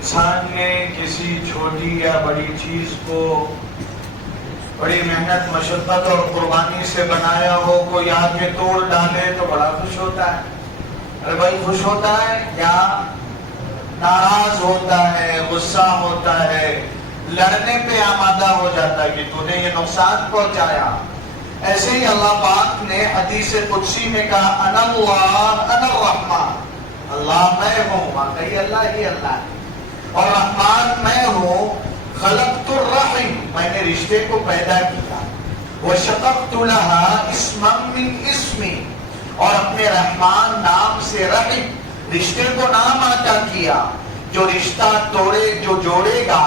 انسان نے کسی چھوٹی یا بڑی چیز کو بڑی محنت مشقت اور قربانی سے بنایا ہو، کوئی آ کے توڑ ڈالے تو بڑا خوش ہوتا ہے۔ ارے بھائی خوش ہوتا ہے یا ناراض ہوتا ہے، غصہ ہوتا ہے، لڑنے پہ آمادہ ہو جاتا ہے کہ تو نے یہ نقصان پہنچایا۔ ایسے ہی اللہ پاک نے حدیث قدسی میں کہا انا اللہ انا الرحمن، اللہ میں ہوں، واقعی اللہ ہی اللہ ہے، اور رحمان میں ہوں۔ خلقت الرحم، میں نے رشتے کو پیدا کیا، وشققت لها اسما من اسمی، اور اپنے رحمان نام سے رحم رشتے کو نام عطا کیا۔ جو رشتہ توڑے، جو جوڑے گا،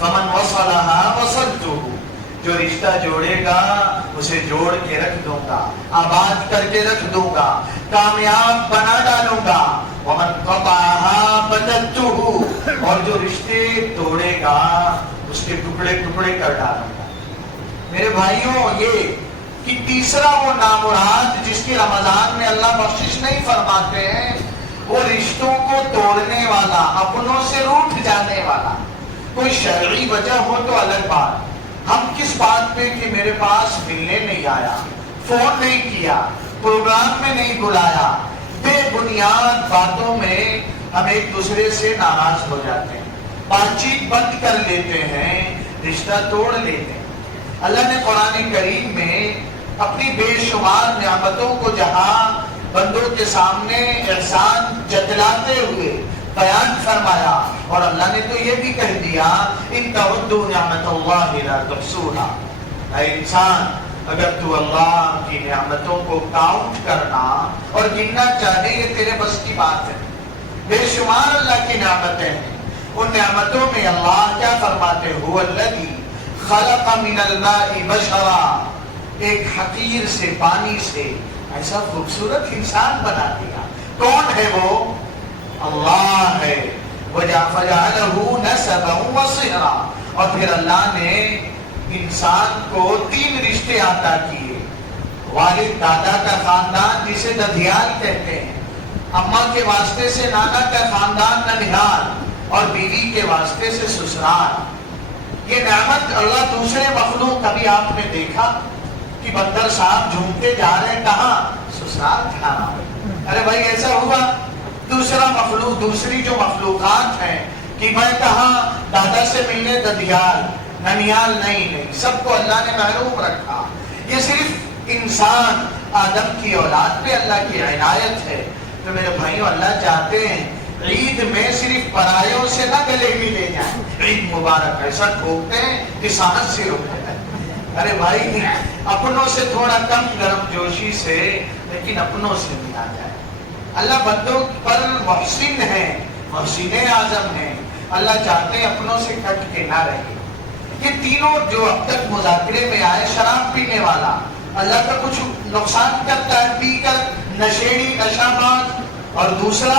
فمن وصلها وصلته، جو رشتہ جوڑے گا اسے جوڑ کے رکھ دوں گا، آباد کر کے رکھ دوں گا، کامیاب بنا ڈالوں گا۔ ومن قطعها بددته، اور جو رشتے توڑے گا اس کے ٹکڑے ٹکڑے کر ڈالوں گا۔ میرے بھائیوں، یہ کہ تیسرا وہ نامراد جس کی رمضان میں اللہ بخشش نہیں فرماتے ہیں، وہ رشتوں کو توڑنے والا، اپنوں سے روٹھ جانے والا۔ کوئی شرعی وجہ ہو تو الگ بات، ہم کس بات پہ کہ میرے پاس ملنے نہیں آیا، فون نہیں کیا، پروگرام میں نہیں بلایا، بے بنیاد باتوں میں ہم ایک دوسرے سے ناراض ہو جاتے ہیں، بات چیت بند کر لیتے ہیں، رشتہ توڑ لیتے ہیں۔ اللہ نے قرآن کریم میں اپنی بے شمار نعمتوں کو جہاں بندوں کے سامنے احسان جتلاتے ہوئے بیان فرمایا، اور اللہ نے تو یہ بھی کہہ دیا ان تعدوا نعمت اللہ لا تحصوها، اے انسان اگر تو اللہ کی نعمتوں کو کاؤنٹ کرنا اور گننا چاہے یہ تیرے بس کی بات ہے۔ بے شمار اللہ کی نعمتیں ہیں، ان نعمتوں میں اللہ کیا فرماتے ہیں؟ هو الذی خلق من الماء بشرا، ایک حقیر سے، پانی سے ایسا خوبصورت انسان بنا دیا۔ کون ہے وہ؟ اللہ ہے۔ وَجَعَلَهُ نَسَبًا وَصِهْرًا، اور پھر اللہ نے انسان کو 3 رشتے عطا کیے۔ والد دادا کا خاندان جسے ددھیال کہتے ہیں، اماں کے واسطے سے نانا کا خاندان ننھیال، اور بیوی کے واسطے سے سسرال۔ یہ نعمت اللہ دوسرے مخلوق، کبھی آپ نے دیکھا کہ بندر صاحب جھومتے جا رہے ہیں کہاں؟ سسرال کھانا۔ ارے بھائی ایسا ہوا دوسرا مخلوق، دوسری جو مخلوقات ہیں کہ میں کہاں دادا سے ملنے ددھیال، ننیال نہیں، سب کو اللہ نے محروم رکھا۔ یہ صرف انسان آدم کی اولاد پہ اللہ کی عنایت ہے۔ تو میرے بھائیوں، اللہ چاہتے ہیں عید میں صرف پرایوں سے نہ گلے ملے جائیں، عید مبارک ایسا ٹھوکتے ہیں کہ سانس سے روکتے ہیں۔ ارے بھائی اپنوں سے تھوڑا کم گرم جوشی سے، لیکن اپنوں سے ملا جائے۔ اللہ بندوں پر محسن ہے، محسن اعظم ہے۔ اللہ چاہتے ہیں اپنوں سے کٹ کے نہ رہے۔ یہ تینوں جو اب تک مذاکرے میں آئے، شراب پینے والا اللہ کا کچھ نقصان کرتا ہے پی کر، نشیڑی، نشہ باز، اور دوسرا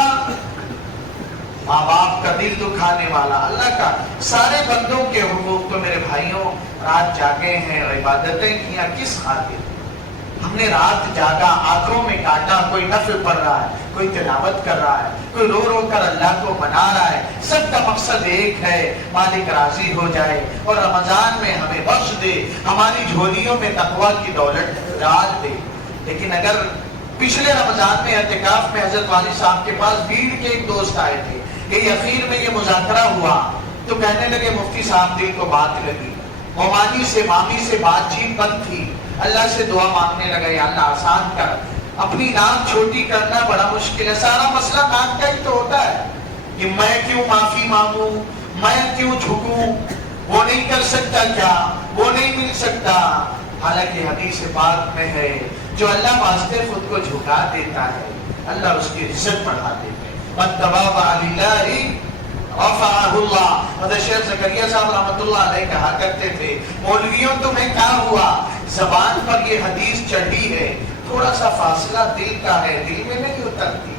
ماں باپ کا دل دکھانے والا اللہ کا۔ سارے بندوں کے حقوق۔ تو میرے بھائیوں، رات جاگے ہیں، عبادتیں کیا کس خاطر؟ ہم نے رات جاگا، آنکھوں میں کاٹا، کوئی نفل پڑھ رہا ہے، کوئی تلاوت کر رہا ہے، کوئی رو رو کر اللہ کو منا رہا ہے۔ سب کا مقصد ایک ہے، مالک راضی ہو جائے اور رمضان میں ہمیں بخش دے، ہماری جھولیوں میں تقویٰ کی دولت ڈال دے۔ لیکن اگر پچھلے رمضان میں اعتکاف میں حضرت والی صاحب کے پاس بھیڑ کے ایک دوست آئے تھے، یہ اخیر میں یہ مذاکرہ ہوا تو کہنے لگے مفتی صاحب دل کو بات لگی، ممانی سے مامی سے بات چیت بند تھی، اللہ سے دعا مانگنے لگا یا اللہ آسان کر، اپنی ناک چھوٹی کرنا بڑا مشکل ہے، سارا مسئلہ ناک کا ہی تو ہوتا ہے کہ میں کیوں معافی مانگوں، میں کیوں جھکوں، وہ نہیں کر سکتا کیا، وہ نہیں مل سکتا۔ حالانکہ حدیث پاک میں ہے جو اللہ واسطے خود کو جھکا دیتا ہے اللہ اس کی عزت بڑھا دیتا ہے۔ من تواضع للہ رفعہ اللہ۔ حضرت شیخ زکریا صاحب رحمۃ اللہ علیہ کہا کرتے تھے، مولویوں تمہیں کیا ہوا، زبان پر یہ حدیث چڑھی ہے، تھوڑا سا فاصلہ دل کا ہے، دل میں نہیں اترتی۔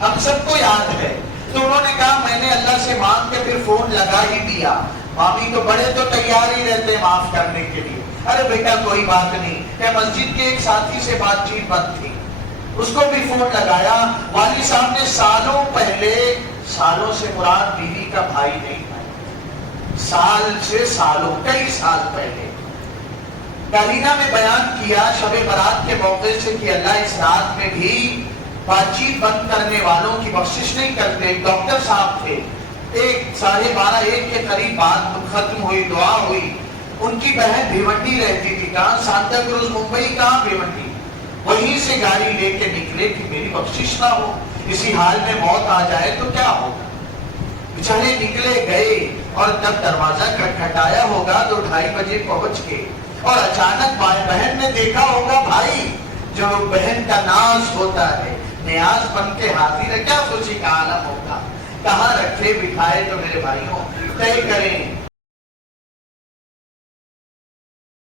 ہم سب کو یاد ہے۔ تو انہوں نے کہا میں نے اللہ سے مانگ کے پھر فون لگا ہی دیا، مامی تو بڑے تو تیار ہی رہتے معاف کرنے کے لیے، ارے بیٹا کوئی بات نہیں۔ کہ مسجد کے ایک ساتھی سے بات چیت بند تھی، اس کو بھی فون لگایا، والد صاحب نے سالوں پہلے سالوں سے مراد بیوی کا بھائی نہیں ہے، سال سے سالوں، کئی سال پہلے کالینہ میں بیان کیا شب برات کے موقع سے کہ اللہ اس رات میں بھی بات چیت بند کرنے والوں کی بخشش نہیں کرتے۔ ڈاکٹر صاحب تھے، 12:30 کے قریب بات ختم ہوئی، دعا ہوئی۔ ان کی بہن بھیونڈی رہتی تھی، کہاں سانتا کروز ممبئی، کہاں بھیونڈی، وہیں سے گاڑی لے کے نکلے کہ میری بخشش نہ ہو، اسی حال میں موت آ جائے تو کیا ہوگا۔ بچارے نکلے گئے اور جب دروازہ کھٹکھٹایا ہوگا تو 2:30 بجے پہنچ گئے، اور اچانک بہن نے دیکھا ہوگا بھائی جو بہن کا ناز ہوتا ہے، نیاز بن کے حاضر ہے، کیا خوشی کا عالم ہوگا، کہاں رکھے بٹھائے تو میرے بھائیوں طے کریں